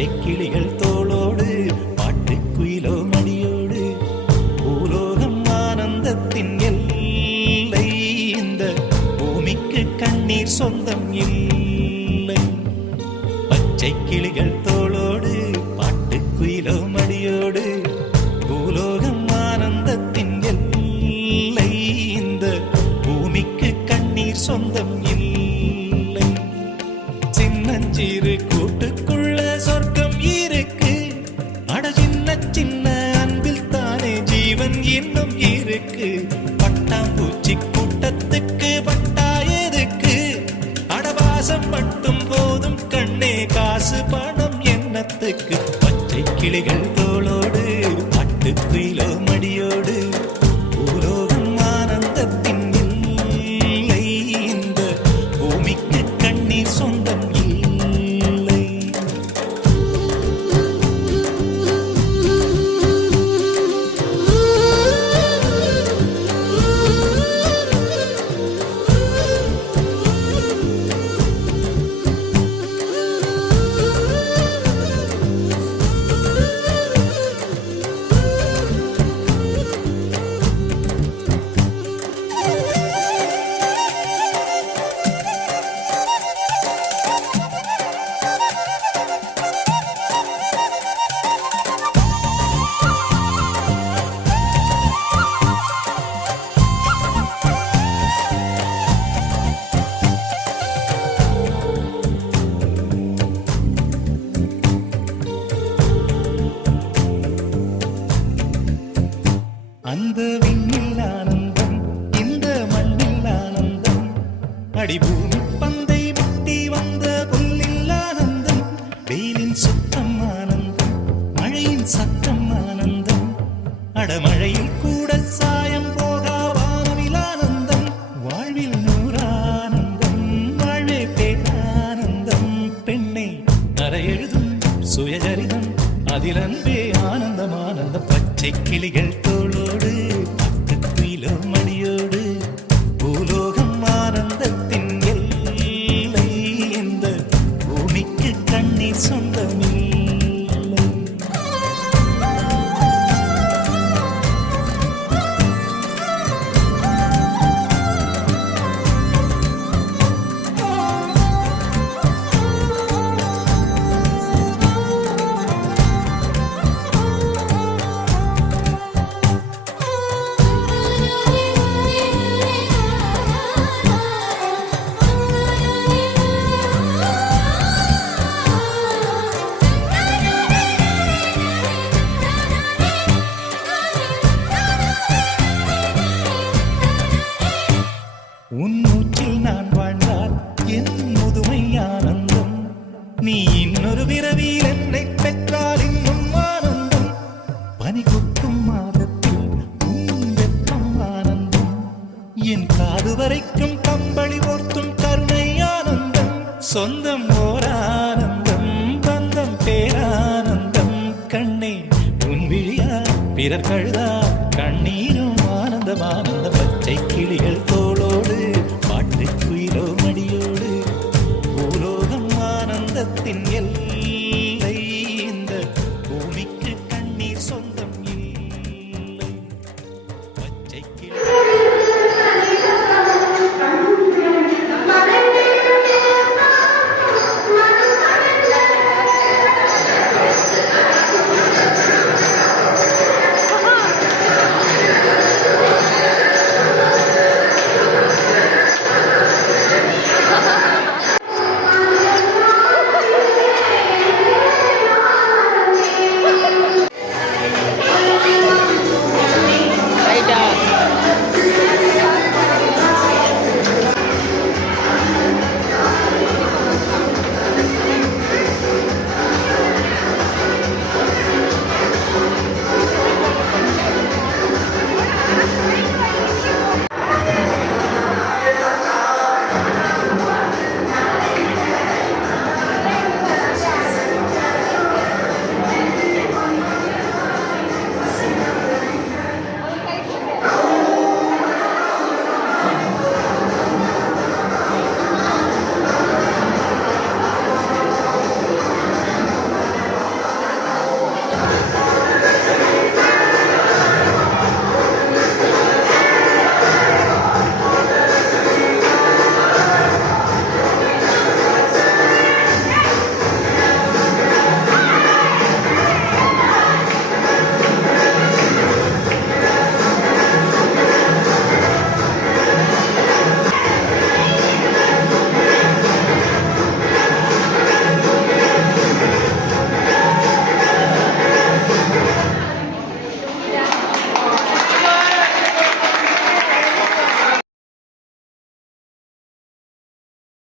பச்சை கிளிகள் தோளோடு பாட்டுக்குயிலோ மடியோடு பூலோகம் ஆனந்தத்தின் எல்லை. இந்த பூமிக்கு கண்ணீர் சொந்தம் இல்லை. பச்சை கிளிகள் தோளோடு பாட்டுக்குயிலோ மடியோடு பூலோகம் ஆனந்தத்தின் எல்லை. இந்த பூமிக்கு கண்ணீர் சொந்தம் இல்லை. சின்னஞ்சிறு கூட்டுக்குள்ள சொர்க்கம் இருக்கு. அட சின்ன சின்ன அன்பில் தானே ஜீவன் இன்னும் இருக்கு. பட்டாம்பூச்சி கூட்டத்துக்கு பட்டா எதுக்கு? அடவாசம் மட்டும் போதும் கண்ணே, காசு பணம் என்னத்துக்கு? பச்சை கிளிகள் தோளோடு பாட்டுக்குயிலோ மடியோடு பூலோகம் ஆனந்தத்தின் இல்லை. இந்த பூமிக்கு கண்ணீர் சொந்தம் இல்லை. அந்த விண்ணில் ஆனந்தம், இந்த மண்ணில் ஆனந்தம். அடிபூமி பந்தை விட்டி வந்த புல்லில் ஆனந்தம். வெயிலின் சுத்தம் ஆனந்தம், மழையின் சத்தம் ஆனந்தம். அடமழையில் கூட சாயம் போகா வானவில் ஆனந்தம். வாழ்வில் நூறானந்தம், வாழ்வே பேரானந்தம். பெண்ணை அறையெழுதும் சுயசரிதம், அதில் அன்பே ஆனந்தம் ஆனந்தம். பச்சை கிளிகள் தோளோடு பாட்டுக்குயிலோ மடியோடு பூலோகம் ஆனந்தத்தின் எல்லை. இந்த பூமிக்கு கண்ணீர் சொந்தமில்லை. உன் மூச்சில் நான் வாழ்ந்தால் என் முதுமை ஆனந்தம். நீ இன்னொரு விரவியில் என்னை பெற்றால் இன்னும் ஆனந்தம். பனி கொட்டும் மாதத்தில் உன் வெப்பம் ஆனந்தம். என் காது வரைக்கும் கம்பளி போர்த்தும் கருணை ஆனந்தம். சொந்தம் ஓர் ஆனந்தம், பந்தம் பேரானந்தம். கண்ணே உன் விழியா பிறர் கழுதா கண்ணீரும் ஆனந்தம் ஆனந்த. பச்சை கிளிகள்